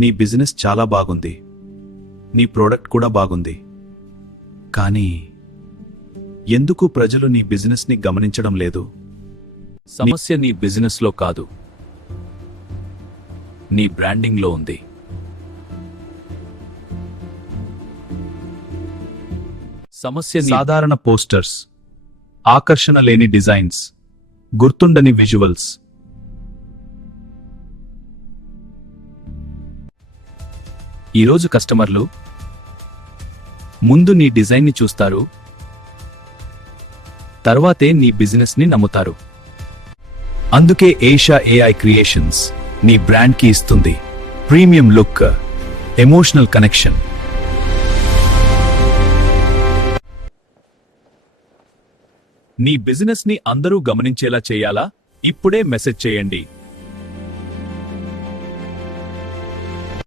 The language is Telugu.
నీ బిజినెస్ చాలా బాగుంది, నీ ప్రోడక్ట్ కూడా బాగుంది, కానీ ఎందుకు ప్రజలు నీ బిజినెస్ని గమనించడం లేదు? సమస్య నీ బిజినెస్లో కాదు, నీ బ్రాండింగ్లో ఉంది. సమస్య సాధారణ పోస్టర్స్, ఆకర్షణ లేని డిజైన్స్, గుర్తుండని విజువల్స్. ఈరోజు కస్టమర్లు ముందు నీ డిజైన్ని చూస్తారు, తర్వాతే నీ బిజినెస్ని నమ్ముతారు. అందుకే ఏషా ఏఐ క్రియేషన్స్ నీ బ్రాండ్కి ఇస్తుంది ప్రీమియం లుక్, ఎమోషనల్ కనెక్షన్. నీ బిజినెస్ని అందరూ గమనించేలా చేయాలా? ఇప్పుడే మెసేజ్ చేయండి.